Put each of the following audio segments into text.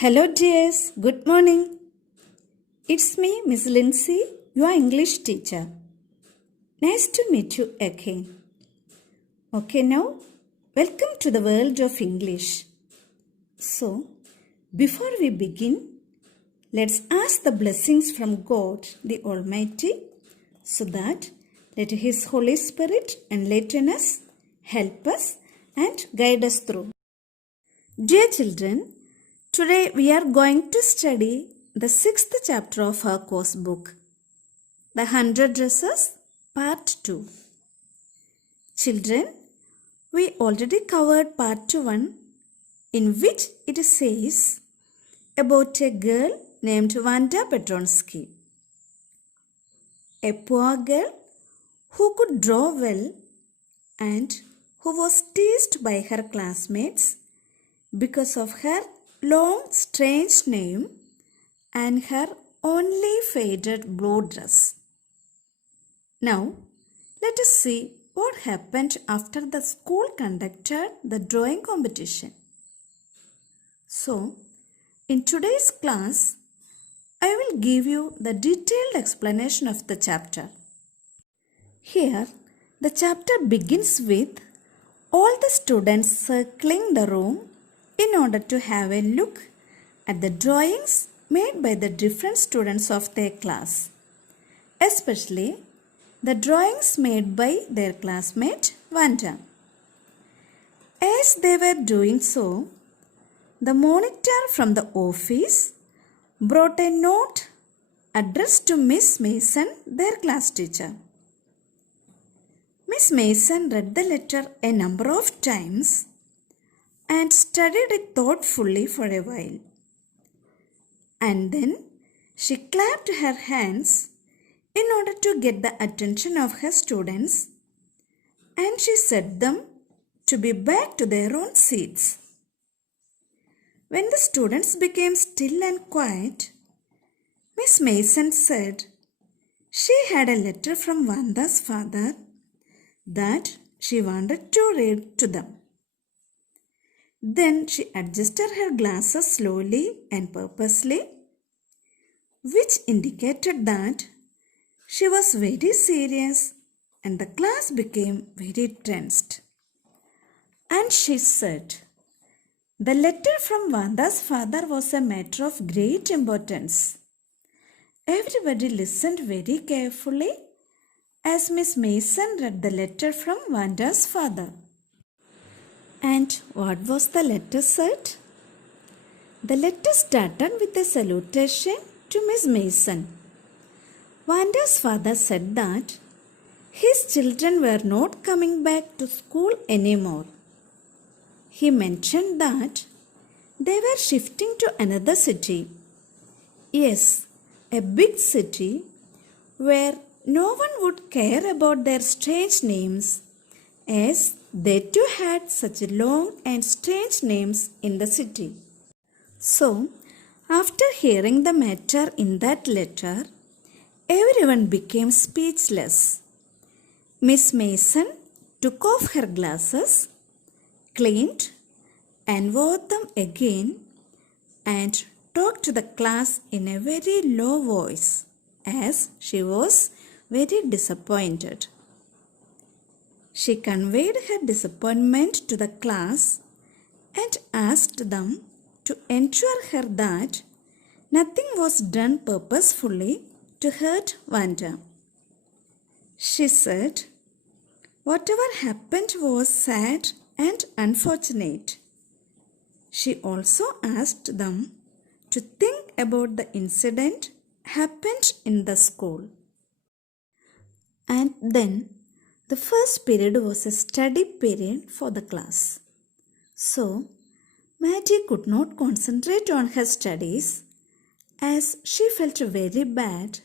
Hello dears, good morning. It's me, Miss Lincy, your English teacher. Nice to meet you again. Okay, now welcome to the world of English. So, before we begin, let's ask the blessings from God the Almighty so that let His Holy Spirit enlighten us, help us and guide us through. Dear children, today we are going to study the 6th chapter of our course book, The 100 Dresses, Part 2. Children, we already covered Part 1 in which it says about a girl named Vanda Petronski. A poor girl who could draw well and who was teased by her classmates because of her long strange name and her only faded blue dress. Now, let us see what happened after the school conducted the drawing competition. So, in today's class, I will give you the detailed explanation of the chapter. Here, the chapter begins with all the students circling the room in order to have a look at the drawings made by the different students of their class, especially the drawings made by their classmate Vanda. As they were doing so, the monitor from the office brought a note addressed to Miss Mason, their class teacher. Miss Mason read the letter a number of times and studied it thoughtfully for a while. And then she clapped her hands in order to get the attention of her students, and she set them to be back to their own seats. When the students became still and quiet, Miss Mason said she had a letter from Vanda's father that she wanted to read to them. Then she adjusted her glasses slowly and purposely, which indicated that she was very serious, and the class became very tensed. And she said, the letter from Vanda's father was a matter of great importance. Everybody listened very carefully as Miss Mason read the letter from Vanda's father. And what was the letter said? The letter started with a salutation to Miss Mason. Vanda's father said that his children were not coming back to school anymore. He mentioned that they were shifting to another city. Yes, a big city where no one would care about their strange names, as they too had such long and strange names in the city. So, after hearing the matter in that letter, everyone became speechless. Miss Mason took off her glasses, cleaned and wore them again, and talked to the class in a very low voice, as she was very disappointed. She conveyed her disappointment to the class and asked them to ensure her that nothing was done purposefully to hurt Vanda. She said, whatever happened was sad and unfortunate. She also asked them to think about the incident happened in the school. And then the first period was a study period for the class. So, Maddie could not concentrate on her studies as she felt very bad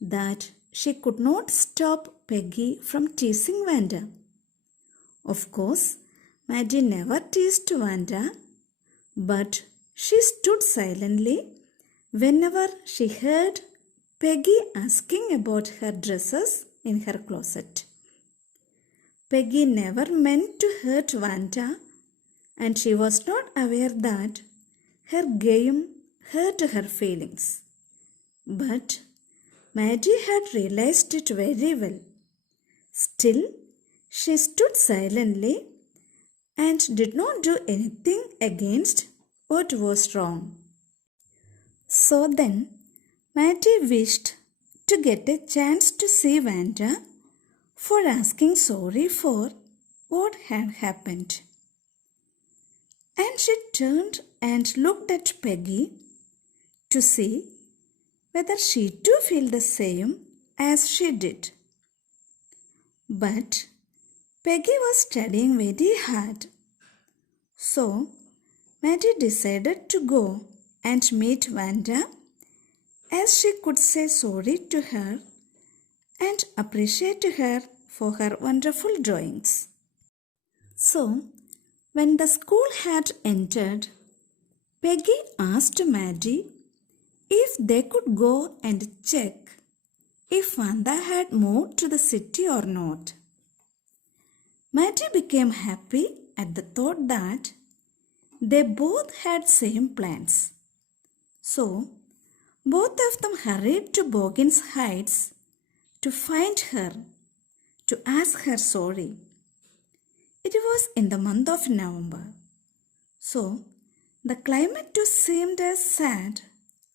that she could not stop Peggy from teasing Vanda. Of course, Maddie never teased Vanda, but she stood silently whenever she heard Peggy asking about her dresses in her closet. Peggy never meant to hurt Vanda, and she was not aware that her game hurt her feelings. But Maddie had realized it very well. Still, she stood silently and did not do anything against what was wrong. So then, Maddie wished to get a chance to see Vanda for asking sorry for what had happened. And she turned and looked at Peggy to see whether she too felt the same as she did. But Peggy was studying very hard. So Maddie decided to go and meet Vanda as she could say sorry to her and appreciate her for her wonderful drawings. So, when the school had entered, Peggy asked Maddie if they could go and check if Vanda had moved to the city or not. Maddie became happy at the thought that they both had same plans. So, both of them hurried to Boggins Heights to find her, to ask her sorry. It was in the month of November. So, the climate too seemed as sad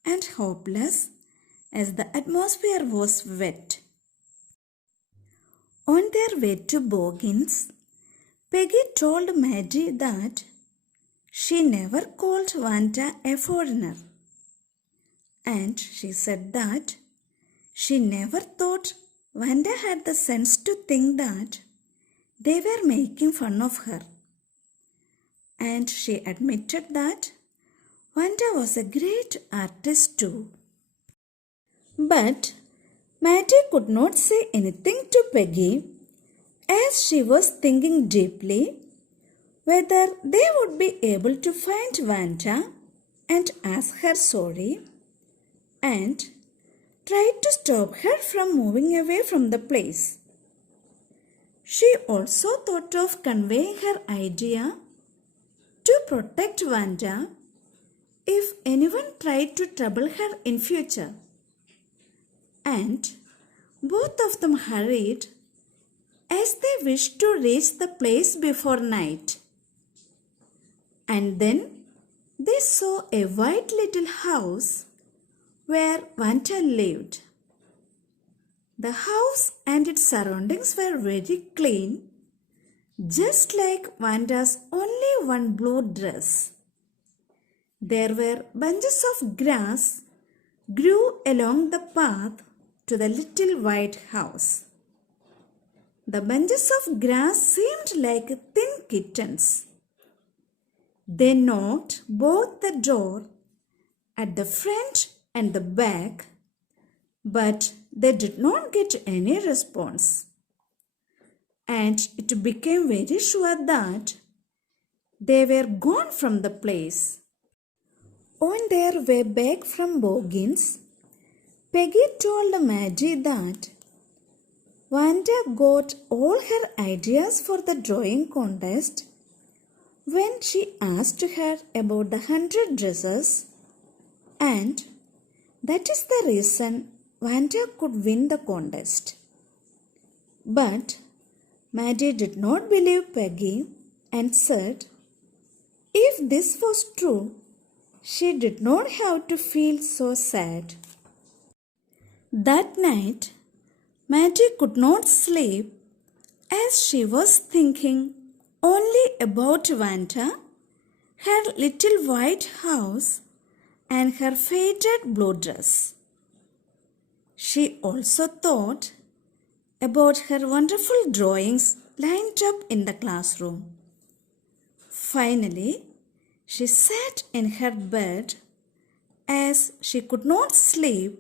and hopeless as the atmosphere was wet. On their way to Boggins, Peggy told Maddie that she never called Vanda a foreigner. And she said that she never thought Vanda had the sense to think that they were making fun of her. And she admitted that Vanda was a great artist too. But Maddie could not say anything to Peggy as she was thinking deeply whether they would be able to find Vanda and ask her sorry and tried to stop her from moving away from the place. She also thought of conveying her idea to protect Vanda if anyone tried to trouble her in future. And both of them hurried as they wished to reach the place before night. And then they saw a white little house where Vanda lived. The house and its surroundings were very clean, just like Vanda's only one blue dress. There were bunches of grass grew along the path to the little white house. The bunches of grass seemed like thin kittens. They knocked both the door at the front and the back, but they did not get any response. And it became very sure that they were gone from the place. On their way back from Boggins, Peggy told Maddie that Vanda got all her ideas for the drawing contest when she asked her about the 100 dresses, and that is the reason Vanda could win the contest. But Maddie did not believe Peggy and said if this was true, she did not have to feel so sad. That night, Maddie could not sleep as she was thinking only about Vanda, her little white house, and her faded blue dress. She also thought about her wonderful drawings lined up in the classroom. Finally, she sat in her bed as she could not sleep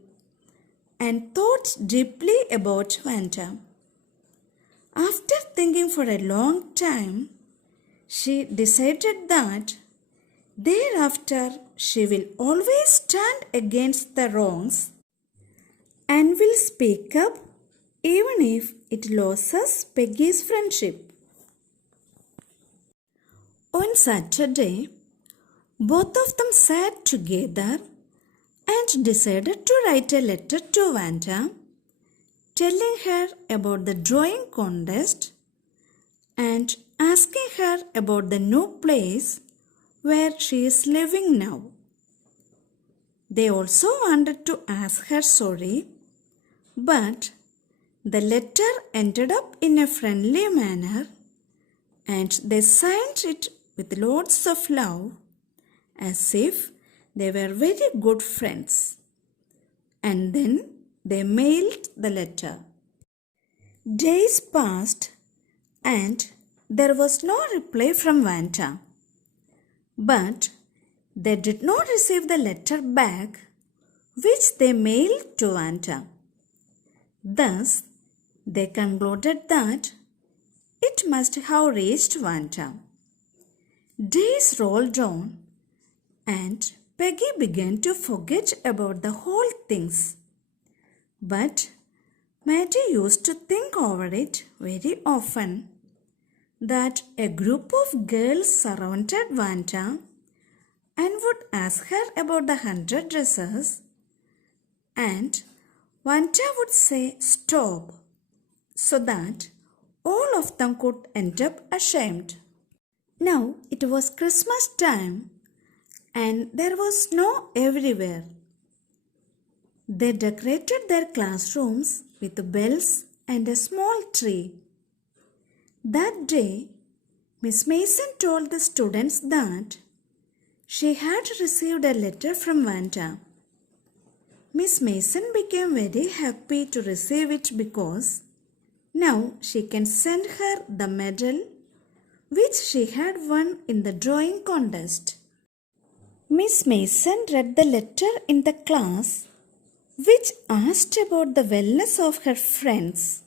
and thought deeply about Vanda. After thinking for a long time, she decided that thereafter she will always stand against the wrongs and will speak up even if it loses Peggy's friendship. On Saturday, Both of them sat together and decided to write a letter to Vanda, telling her about the drawing contest and asking her about the new place where she is living now. They also wanted to ask her sorry, but the letter ended up in a friendly manner and they signed it with lots of love as if they were very good friends. And then they mailed the letter. Days passed and there was no reply from Vanda. But they did not receive the letter back which they mailed to Vanda. Thus, they concluded that it must have reached Vanda. Days rolled on and Peggy began to forget about the whole things. But Maddie used to think over it very often, that a group of girls surrounded Vanda and would ask her about the 100 dresses, and Vanda would say stop, so that all of them could end up ashamed. Now it was Christmas time and there was snow everywhere. They decorated their classrooms with bells and a small tree. That day, Miss Mason told the students that she had received a letter from Vanda. Miss Mason became very happy to receive it because now she can send her the medal which she had won in the drawing contest. Miss Mason read the letter in the class which asked about the wellness of her friends.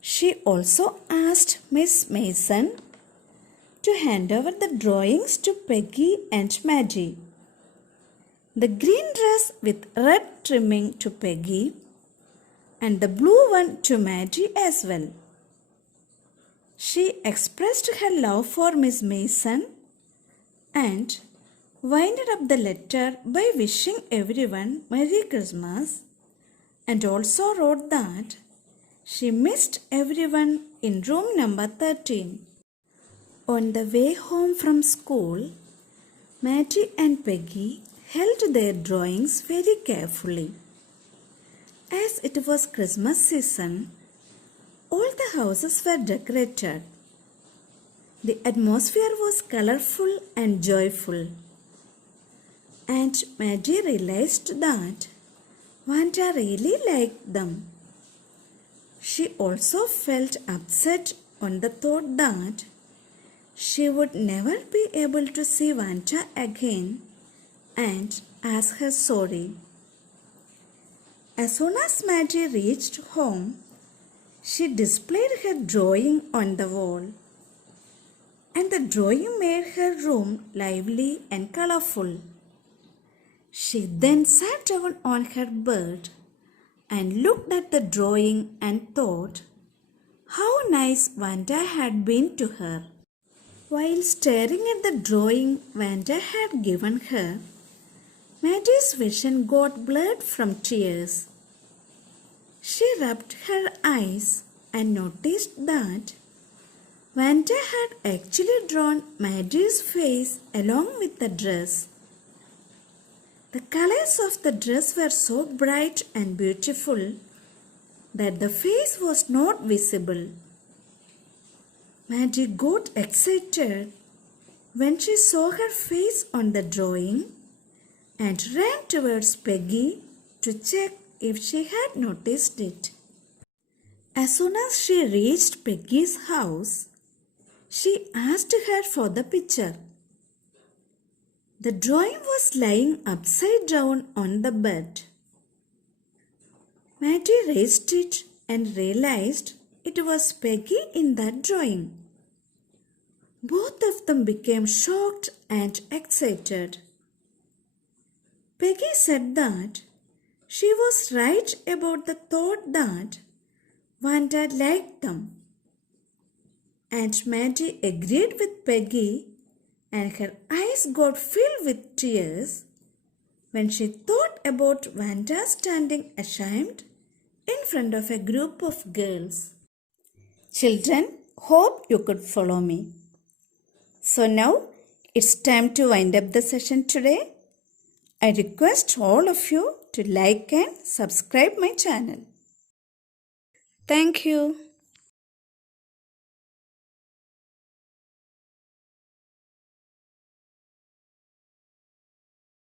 She also asked Miss Mason to hand over the drawings to Peggy and Maggie. The green dress with red trimming to Peggy and the blue one to Maggie as well. She expressed her love for Miss Mason and winded up the letter by wishing everyone Merry Christmas and also wrote that she missed everyone in room number 13. On the way home from school, Mattie and Peggy held their drawings very carefully. As it was Christmas season, all the houses were decorated. The atmosphere was colorful and joyful. And Maggie realized that Vanda really liked them. She also felt upset on the thought that she would never be able to see Vanda again and ask her sorry. As soon as Maggie reached home, she displayed her drawing on the wall. And the drawing made her room lively and colorful. She then sat down on her bed and looked at the drawing and thought how nice Vanda had been to her. While staring at the drawing Vanda had given her, Maggie's vision got blurred from tears. She rubbed her eyes and noticed that Vanda had actually drawn Maggie's face along with the dress. The colors of the dress were so bright and beautiful that the face was not visible. Maggie got excited when she saw her face on the drawing and ran towards Peggy to check if she had noticed it. As soon as she reached Peggy's house, she asked her for the picture. The drawing was lying upside down on the bed. Maggie raised it and realized it was Peggy in that drawing. Both of them became shocked and excited. Peggy said that she was right about the thought that Vanda liked them. And Maggie agreed with Peggy and her eyes got filled with tears when she thought about Vanda standing ashamed in front of a group of girls. Children, hope you could follow me. So now it's time to wind up the session today. I request all of you to like and subscribe my channel. Thank you.